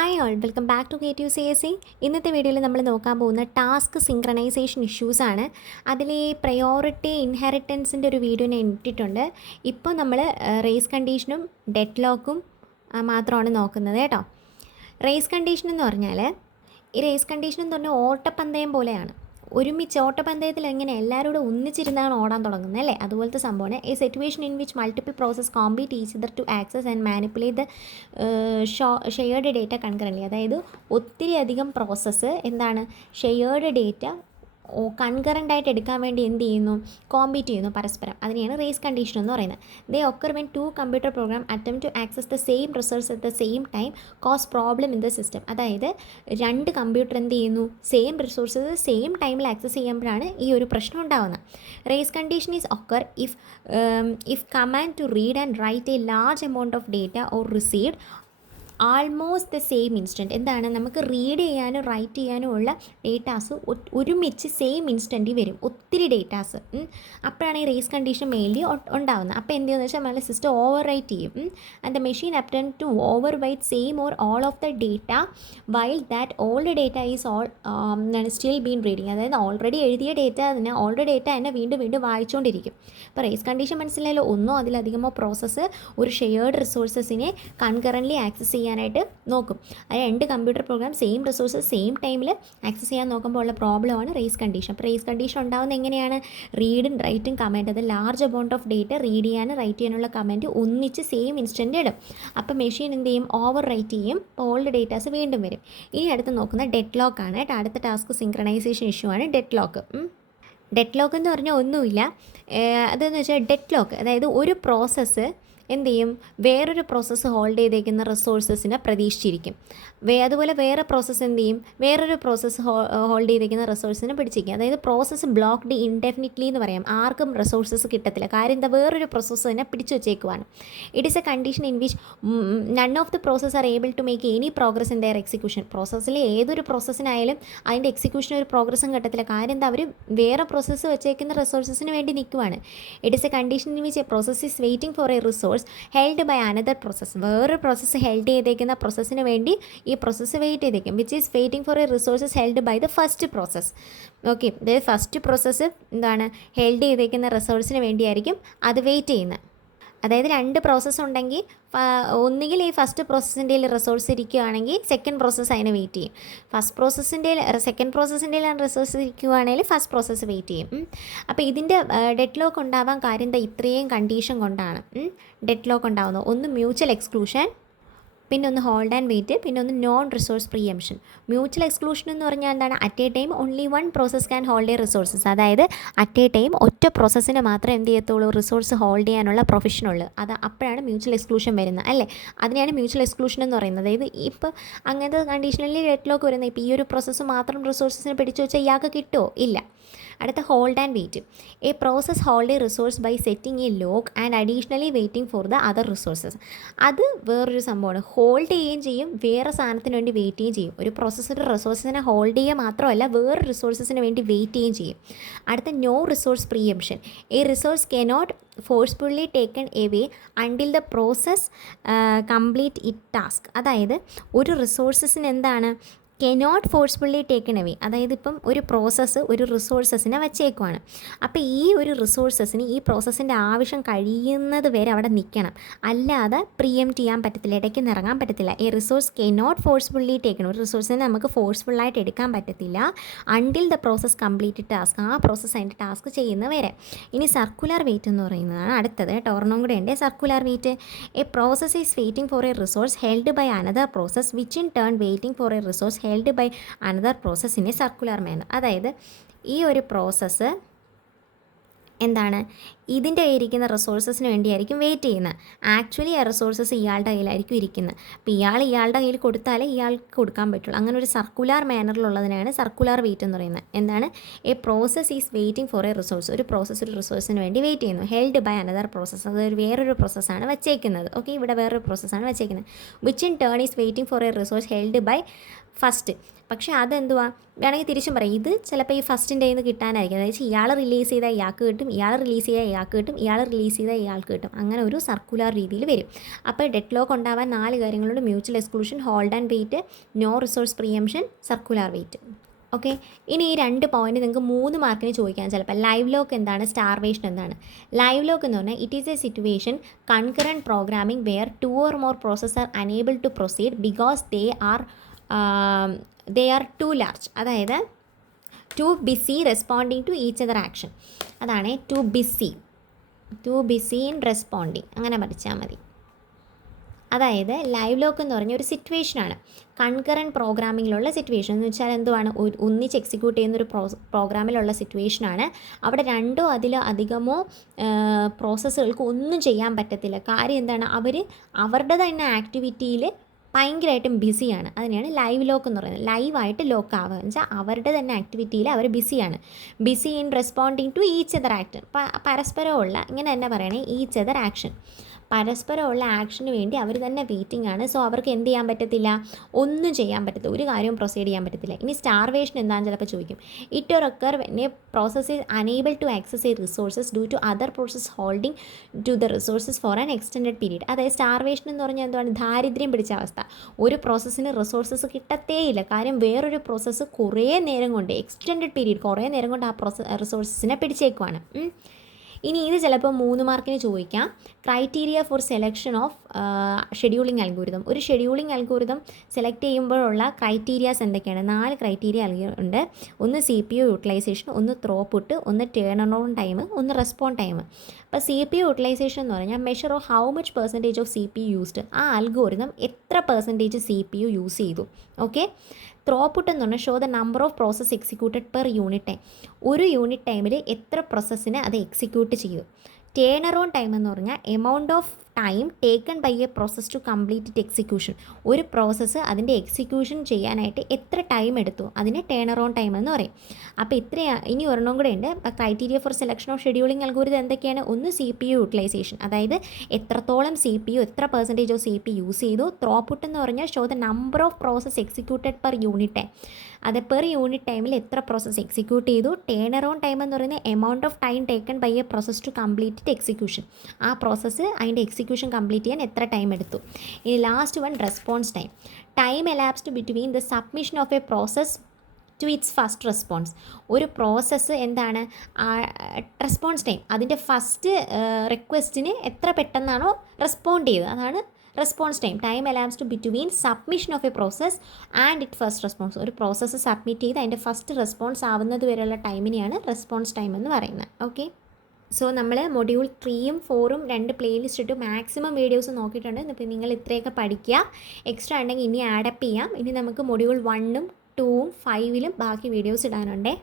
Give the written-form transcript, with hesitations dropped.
Hi all, welcome back to KTUCAC. ഇന്നത്തെ വീഡിയോയിൽ നമ്മൾ നോക്കാൻ പോകുന്ന ടാസ്ക് സിങ്ക്രണൈസേഷൻ ഇഷ്യൂസാണ്. അതിൽ പ്രയോറിറ്റി ഇൻഹെറിറ്റൻസിൻ്റെ ഒരു വീഡിയോ ഞാൻ ഇട്ടിട്ടുണ്ട്. ഇപ്പോൾ നമ്മൾ റേസ് കണ്ടീഷനും ഡെഡ് ലോക്കും മാത്രമാണ് നോക്കുന്നത് കേട്ടോ. റേസ് കണ്ടീഷൻ എന്ന് പറഞ്ഞാൽ ഈ റേസ് കണ്ടീഷൻ എന്ന് പറഞ്ഞാൽ ഓട്ടപ്പന്തയം പോലെയാണ്. ഒരുമിച്ച് ഓട്ടപ്പന്തയത്തിൽ എങ്ങനെ എല്ലാവരും കൂടെ ഒന്നിച്ചിരുന്നാണ് ഓടാൻ തുടങ്ങുന്നത് അല്ലേ, അതുപോലത്തെ സംഭവമാണ്. A situation in which multiple process compete each other to access and manipulate the shared data concurrently. അതായത് ഒത്തിരി അധികം പ്രോസസ്സ് എന്താണ് ഷെയർഡ് ഡേറ്റ കൺകറൻ്റായിട്ട് എടുക്കാൻ വേണ്ടി എന്ത് ചെയ്യുന്നു, കോമ്പീറ്റ് ചെയ്യുന്നു പരസ്പരം. അതിനെയാണ് റേസ് കണ്ടീഷൻ എന്ന് പറയുന്നത്. They occur when two computer program attempt to access the same resource at the same time cause problem in the system. അതായത് രണ്ട് കമ്പ്യൂട്ടർ എന്ത് ചെയ്യുന്നു, സെയിം റിസോഴ്സസ് സെയിം ടൈമിൽ ആക്സസ് ചെയ്യുമ്പോഴാണ് ഈ ഒരു പ്രശ്നം ഉണ്ടാകുന്നത്. Race condition is occur if command to read and write a large amount of data or received almost the same instant. എന്താണ്, നമുക്ക് റീഡ് ചെയ്യാനും റൈറ്റ് ചെയ്യാനും ഉള്ള ഡേറ്റാസ് ഒരുമിച്ച് സെയിം ഇൻസ്റ്റൻറ്റിൽ വരും, ഒത്തിരി ഡേറ്റാസ്. അപ്പോഴാണ് ഈ റേസ് കണ്ടീഷൻ മെയിൻലി ഉണ്ടാകുന്നത്. അപ്പോൾ എന്ത് ചെയ്യുന്നത് വെച്ചാൽ നമ്മളെ സിസ്റ്റം ഓവർ റൈറ്റ് ചെയ്യും. And the machine attempt to overwrite same or all of the data while that all the data is still been reading. അതായത് ഓൾറെഡി എഴുതിയ ഡേറ്റ തന്നെ ഡേറ്റ തന്നെ വീണ്ടും വീണ്ടും വായിച്ചുകൊണ്ടിരിക്കും. ഇപ്പോൾ റേസ് കണ്ടീഷൻ മനസ്സിലായാലോ, ഒന്നോ അതിലധികമോ പ്രോസസ്സ് ഒരു ഷെയർഡ് റിസോഴ്സസിനെ കൺകറൻ്റ്ലി ആക്സസ് ചെയ്യാനായിട്ട് നോക്കും. അതായത് രണ്ട് computer program same resources same ടൈമിൽ ആക്സസ് ചെയ്യാൻ നോക്കുമ്പോൾ ഉള്ള പ്രോബ്ലമാണ് റേസ് കണ്ടീഷൻ. അപ്പോൾ റേസ് കണ്ടീഷൻ ഉണ്ടാകുന്നത് എങ്ങനെയാണ്, റീഡും റൈറ്റും കമൻറ്റ്, അത് large amount of data read ചെയ്യാനും റൈറ്റ് ചെയ്യാനുള്ള കമൻറ്റ് ഒന്നിച്ച് സെയിം ഇൻസ്റ്റൻ്റ് ഇടും. അപ്പോൾ മെഷീൻ എന്ത് ചെയ്യും, ഓവർ റൈറ്റ് ചെയ്യും, ഓൾഡ് ഡേറ്റാസ് വീണ്ടും വരും. ഇനി അടുത്ത് നോക്കുന്ന ഡെഡ് ലോക്ക് ആണ് കേട്ടോ. അടുത്ത ടാസ്ക് സിങ്ക്രണൈസേഷൻ ഇഷ്യൂ ആണ് ഡെഡ് ലോക്ക്. ഡെഡ് ലോക്ക് എന്ന് പറഞ്ഞാൽ ഒന്നുമില്ല, അതെന്ന് വെച്ചാൽ ഡെഡ് ലോക്ക് അതായത് ഒരു പ്രോസസ്സ് എന്ത് ചെയ്യും, വേറൊരു പ്രോസസ്സ് ഹോൾഡ് ചെയ്തേക്കുന്ന റിസോഴ്സസിനെ പ്രതീക്ഷിച്ചിരിക്കും. അതുപോലെ വേറെ പ്രോസസ്സ് എന്ത് ചെയ്യും, വേറൊരു പ്രോസസ്സ് ഹോൾഡ് ചെയ്തേക്കുന്ന റിസോഴ്സിനെ പിടിച്ചിരിക്കും. അതായത് പ്രോസസ്സ് ബ്ലോക്ക്ഡ് ഇൻഡെഫിനിറ്റ്ലി എന്ന് പറയാം. ആർക്കും റിസോഴ്സസ് കിട്ടത്തില്ല, കാര്യം എന്താ, വേറൊരു പ്രോസസ്സ് തന്നെ പിടിച്ചു വെച്ചേക്കുവാണ്. It is a condition in which none of the process are able to make any progress in their execution. പ്രോസസ്സിൽ ഏതൊരു പ്രോസസ്സിനായാലും അതിൻ്റെ എക്സിക്യൂഷൻ ഒരു പ്രോഗ്രസ്സും കിട്ടത്തില്ല, കാര്യം എന്താ, അവർ വേറെ പ്രോസസ്സ് വെച്ചേക്കുന്ന റിസോഴ്സസിന് വേണ്ടി നിൽക്കുവാണ്. It is a condition in which a process is waiting for a resource held by another process. വേറൊരു പ്രോസസ്സ് ഹെൽഡ് ചെയ്തേക്കുന്ന പ്രോസസ്സിന് വേണ്ടി ഈ പ്രോസസ്സ് വെയിറ്റ് ചെയ്തേക്കും. Which is waiting for a resources held by the first process. Okay, അതായത് first process എന്താണ്, held ചെയ്തേക്കുന്ന റിസോഴ്സിന് വേണ്ടിയായിരിക്കും അത് വെയിറ്റ് ചെയ്യുന്നത്. അതായത് രണ്ട് പ്രോസസ്സ് ഉണ്ടെങ്കിൽ ഒന്നുകിൽ ഈ ഫസ്റ്റ് പ്രോസസ്സിൻ്റെ റിസോഴ്സ് ഇരിക്കുകയാണെങ്കിൽ സെക്കൻഡ് പ്രോസസ്സ് അതിനെ വെയിറ്റ് ചെയ്യും. സെക്കൻഡ് പ്രോസസ്സിൻ്റെ റിസോഴ്സ് ഇരിക്കുകയാണെങ്കിൽ ഫസ്റ്റ് പ്രോസസ്സ് വെയിറ്റ് ചെയ്യും. അപ്പോൾ ഇതിൻ്റെ ഡെഡ് ലോക്ക് ഉണ്ടാവാൻ കാര്യം എന്താ, ഇത്രയും കണ്ടീഷൻ കൊണ്ടാണ് ഡെഡ് ലോക്ക് ഉണ്ടാകുന്നത്. ഒന്ന് മ്യൂച്വൽ എക്സ്ക്ലൂഷൻ, പിന്നെ ഒന്ന് ഹോൾഡ് ആൻഡ് വെയിറ്റ്, പിന്നെ ഒന്ന് non resource preemption. Mutual exclusion എന്ന് പറഞ്ഞാൽ എന്താണ്, at A time only one process can hold A resources. അതായത് അറ്റ് എ ടൈം ഒറ്റ പ്രോസസ്സിന് മാത്രമേ എന്ത് ചെയ്യത്തുള്ളൂ, റിസോഴ്സ് ഹോൾഡ് ചെയ്യാനുള്ള പ്രൊഫഷനുള്ളൂ. അപ്പോഴാണ് മ്യൂച്വൽ എക്സ്ക്ലൂഷൻ വരുന്നത് അല്ലേ. അതിനെയാണ് മ്യൂച്വൽ എക്സ്ക്ലൂഷൻ എന്ന് പറയുന്നത്. അതായത് ഇപ്പോൾ അങ്ങനത്തെ കണ്ടീഷനിൽ ഡെഡ് ലോക്ക് വരുന്നത്. ഇപ്പോൾ ഈ ഒരു പ്രോസസ്സ് മാത്രം റിസോഴ്സസിനെ പിടിച്ചു വെച്ചാൽ ഇയാൾക്ക് കിട്ടുമോ, ഇല്ല. അടുത്ത hold and wait. A process hold a resource by setting a lock and additionally waiting for the other resources. അത് വേറൊരു സംഭവമാണ്. ഹോൾഡ് ചെയ്യുകയും ചെയ്യും, വേറെ സാധനത്തിന് വേണ്ടി വെയിറ്റ് ചെയ്യുകയും ചെയ്യും. ഒരു പ്രോസസ്സർ റിസോഴ്സിനെ ഹോൾഡ് ചെയ്യുക മാത്രമല്ല, വേറെ റിസോഴ്സസിന് വേണ്ടി വെയിറ്റ് ചെയ്യുകയും ചെയ്യും. അടുത്ത no resource preemption. A resource cannot forcefully taken away until the process complete it task. അതായത് ഒരു റിസോഴ്സസിന് എന്താണ്, കനോട്ട് ഫോഴ്സ്ഫുള്ളി ടേക്കൺ അവേ. അതായത് ഇപ്പം ഒരു പ്രോസസ്സ് ഒരു റിസോഴ്സസിനെ വച്ചേക്കുവാണ്. അപ്പോൾ ഈ ഒരു റിസോഴ്സസിന് ഈ പ്രോസസ്സിൻ്റെ ആവശ്യം കഴിയുന്നത് വരെ അവിടെ നിൽക്കണം, അല്ലാതെ പ്രീഎംപ്റ്റ് ചെയ്യാൻ പറ്റത്തില്ല, ഇടയ്ക്ക് നിറങ്ങാൻ പറ്റത്തില്ല. ഈ റിസോഴ്സ് കനോട്ട് ഫോഴ്സ്ഫുള്ളി ടേക്കൺ, ഒരു റിസോഴ്സിനെ നമുക്ക് ഫോഴ്സ്ഫുള്ളായിട്ട് എടുക്കാൻ പറ്റത്തില്ല until the process complete task, ആ പ്രോസസ്സ് അതിൻ്റെ ടാസ്ക് ചെയ്യുന്ന വരെ. ഇനി സർക്കുലർ വെയിറ്റ് എന്ന് പറയുന്നതാണ് അടുത്തത്. ടോർണോം കൂടെ ഉണ്ട് circular wait. A process is waiting for a resource held by another process which in turn waiting for a resource held by another process in a circular manner. അതായത് ഈ ഒരു പ്രോസസ്സ് എന്താണ്, ഇതിൻ്റെ ഇരിക്കുന്ന റിസോഴ്സസിന് വേണ്ടിയായിരിക്കും വെയിറ്റ് ചെയ്യുന്നത്. ആക്ച്വലി ആ റിസോഴ്സസ് ഇയാളുടെ കയ്യിലായിരിക്കും ഇരിക്കുന്നത്. അപ്പോൾ ഇയാളുടെ കയ്യിൽ കൊടുത്താലേ ഇയാൾക്ക് കൊടുക്കാൻ പറ്റുള്ളൂ. അങ്ങനെ ഒരു സർക്കുലർ മാനറിലുള്ളതിനാണ് സർക്കുലർ വെയിറ്റ് എന്ന് പറയുന്നത്. എന്താണ്, A process is waiting for a resource. ഒരു പ്രോസസ്സ് ഒരു റിസോഴ്സിന് വേണ്ടി വെയിറ്റ് ചെയ്യുന്നു, ഹെൽഡ് ബൈ അനദർ പ്രോസസ്സ്. അതൊരു വേറൊരു പ്രോസസ്സാണ് വച്ചേക്കുന്നത്. ഓക്കെ, ഇവിടെ വേറൊരു പ്രോസസ്സാണ് വച്ചേക്കുന്നത്. Which in turn is waiting for a resource held by first. പക്ഷേ അതെന്തുവാ, വേണമെങ്കിൽ തിരിച്ചും പറയും, ഇത് ചിലപ്പോൾ ഈ ഫസ്റ്റിൻ്റെ കയ്യിൽ നിന്ന് കിട്ടാനായിരിക്കും. അതായത് ഇയാൾ റിലീസ് ചെയ്താൽ ഇയാൾക്ക് കിട്ടും, ഇയാൾ റിലീസ് ചെയ്താൽ ഇയാൾക്ക് കിട്ടും, ഇയാൾ റിലീസ് ചെയ്താൽ ഇയാൾക്ക് കിട്ടും. അങ്ങനെ ഒരു സർക്കുലർ രീതിയിൽ വരും. അപ്പോൾ ഡെഡ് ലോക്ക് ഉണ്ടാവാൻ 4 കാര്യങ്ങളുണ്ട്: mutual exclusion, hold and wait, no resource preemption, circular wait. Okay, ഇനി ഈ 2 പോയിന്റ് നിങ്ങൾക്ക് 3 മാർക്കിന് ചോദിക്കാൻ ചിലപ്പോൾ. ലൈവ് ലോക്ക് എന്താണ്, സ്റ്റാർവേഷൻ എന്താണ്? ലൈവ് ലോക്ക് എന്ന് പറഞ്ഞാൽ it is a situation concurrent programming where 2 or more process are unable to proceed because they are too large. അതായത് too busy responding to each other action. അതാണ് too busy in responding, അങ്ങനെ പഠിച്ചാൽ മതി. അതായത് live lock എന്ന് പറഞ്ഞ ഒരു സിറ്റുവേഷനാണ്, കൺകറൻറ്റ് പ്രോഗ്രാമിങ്ങിലുള്ള സിറ്റുവേഷൻ എന്ന് വെച്ചാൽ എന്തുവാണ്, ഒന്നിച്ച് എക്സിക്യൂട്ട് ചെയ്യുന്നൊരു പ്രോഗ്രാമിലുള്ള സിറ്റുവേഷനാണ്. അവിടെ 2 അതിലോ അധികമോ പ്രോസസ്സുകൾക്ക് ഒന്നും ചെയ്യാൻ പറ്റത്തില്ല. കാര്യം എന്താണ്, അവർ അവരുടെ തന്നെ ആക്ടിവിറ്റിയിൽ ഭയങ്കരമായിട്ടും ബിസിയാണ്. അതിനെയാണ് ലൈവ് ലോക്ക് എന്ന് പറയുന്നത്. ലൈവായിട്ട് ലോക്ക് ആവുക എന്ന് വെച്ചാൽ അവരുടെ തന്നെ ആക്ടിവിറ്റിയിൽ അവർ ബിസിയാണ്. Busy in responding to each other action. പരസ്പരമുള്ള, ഇങ്ങനെ തന്നെ പറയണേ, ഈച്ച് അതർ ആക്ഷൻ, പരസ്പരമുള്ള ആക്ഷന് വേണ്ടി അവർ തന്നെ വെയിറ്റിംഗ് ആണ്. സോ അവർക്ക് എന്ത് ചെയ്യാൻ പറ്റത്തില്ല, ഒന്നും ചെയ്യാൻ പറ്റത്തില്ല, ഒരു കാര്യവും പ്രൊസീഡ് ചെയ്യാൻ പറ്റത്തില്ല. ഇനി സ്റ്റാർവേഷൻ എന്താണെന്ന് ചിലപ്പോൾ ചോദിക്കും. It or occur when a process is unable to access a resources due to other process holding to the resources for an extended period. അതായത് സ്റ്റാർവേഷൻ എന്ന് പറഞ്ഞാൽ എന്താണ്, ദാരിദ്ര്യം പിടിച്ച അവസ്ഥ. ഒരു പ്രോസസ്സിന് റിസോഴ്സസ് കിട്ടത്തേയില്ല. കാര്യം വേറൊരു പ്രോസസ്സ് കുറേ നേരം കൊണ്ട്, എക്സ്റ്റെൻഡഡ് പീരീഡ്, കുറേ നേരം കൊണ്ട് ആ റിസോഴ്സസിനെ പിടിച്ചേക്കുവാണ്. ഇനി ഇത് ചിലപ്പോൾ 3 മാർക്കിന് ചോദിക്കാം. Criteria four selection of scheduling algorithm. ഒരു ഷെഡ്യൂളിംഗ് അൽഗോരിതം സെലക്ട് ചെയ്യുമ്പോഴുള്ള ക്രൈറ്റീരിയാസ് എന്തൊക്കെയാണ്? 4 ക്രൈറ്റീരിയ ഉണ്ട്. ഒന്ന് CPU യൂട്ടിലൈസേഷൻ, ഒന്ന് ത്രോപുട്ട്, ഒന്ന് ടേൺ ഓൺ ടൈം, ഒന്ന് റെസ്പോണ്ട് ടൈം. അപ്പോൾ CPU യൂട്ടിലൈസേഷൻ എന്ന് പറഞ്ഞാൽ measure of how much percentage of CPU used. ആ അൽഗോരിതം എത്ര പെർസെൻറ്റേജ് CPU യൂസ് ചെയ്തു. ഓക്കെ. ത്രോപുട്ട് എന്ന് പറഞ്ഞാൽ show the number of process executed per unit time. ഒരു യൂണിറ്റ് ടൈമിൽ എത്ര പ്രോസസ്സിനെ അത് എക്സിക്യൂട്ട് ചെയ്തു. ടേൺ ഓൺ ടൈം എന്ന് പറഞ്ഞാൽ amount of time taken by a process to complete it execution. ഒരു പ്രോസസ്സ് അതിൻ്റെ എക്സിക്യൂഷൻ ചെയ്യാനായിട്ട് എത്ര ടൈം എടുത്തു, അതിനെ ടേൺ ഓൺ ടൈം എന്ന് പറയും. അപ്പോൾ ഇത്രയാണ്. ഇനി ഒരെണ്ണം കൂടെ ഉണ്ട്. Criteria four selection of scheduling algorithm എന്തൊക്കെയാണ്? ഒന്ന് CPU യൂട്ടിലൈസേഷൻ, അതായത് എത്രത്തോളം CPU, എത്ര പെർസെൻറ്റേജ് ഓഫ് CPU യൂസ് ചെയ്തു. ത്രോപുട്ട് എന്ന് പറഞ്ഞാൽ show the number of process executed per unit time, അത് പെർ യൂണിറ്റ് ടൈമിൽ എത്ര പ്രോസസ്സ് എക്സിക്യൂട്ട് ചെയ്തു. ടേൺ ഓൺ ടൈം എന്ന് പറയുന്നത് amount of time taken by a process to complete it execution. ആ പ്രോസസ്സ് അതിൻ്റെ എക്സിക്യൂഷൻ കംപ്ലീറ്റ് ചെയ്യാൻ എത്ര ടൈം എടുത്തു. ഇനി last one, response time. Time elapsed between the submission of a process to its first response. ഒരു process എന്താണ്, response time, അതിൻ്റെ first റിക്വസ്റ്റിന് എത്ര പെട്ടെന്നാണോ റെസ്പോണ്ട് ചെയ്തത്, അതാണ് response time. Time elapsed between submission of a process and it first response. ഒരു process submit ചെയ്ത് അതിൻ്റെ first response ആവുന്നത് വരെയുള്ള ടൈമിനെയാണ് റെസ്പോൺസ് ടൈം എന്ന് പറയുന്നത്. ഓക്കെ. സോ നമ്മൾ മൊഡ്യൂൾ 3ഉം 4ഉം 2 പ്ലേലിസ്റ്റ് ഇട്ട് മാക്സിമം വീഡിയോസ് നോക്കിയിട്ടുണ്ട്. ഇപ്പോൾ നിങ്ങൾ ഇത്രയൊക്കെ പഠിക്കുക. എക്സ്ട്രാ ഉണ്ടെങ്കിൽ ഇനി ആഡപ്പ് ചെയ്യാം. ഇനി നമുക്ക് മൊഡ്യൂൾ 1ഉം 2ഉം 5ലും ബാക്കി വീഡിയോസ് ഇടാനുണ്ടേ.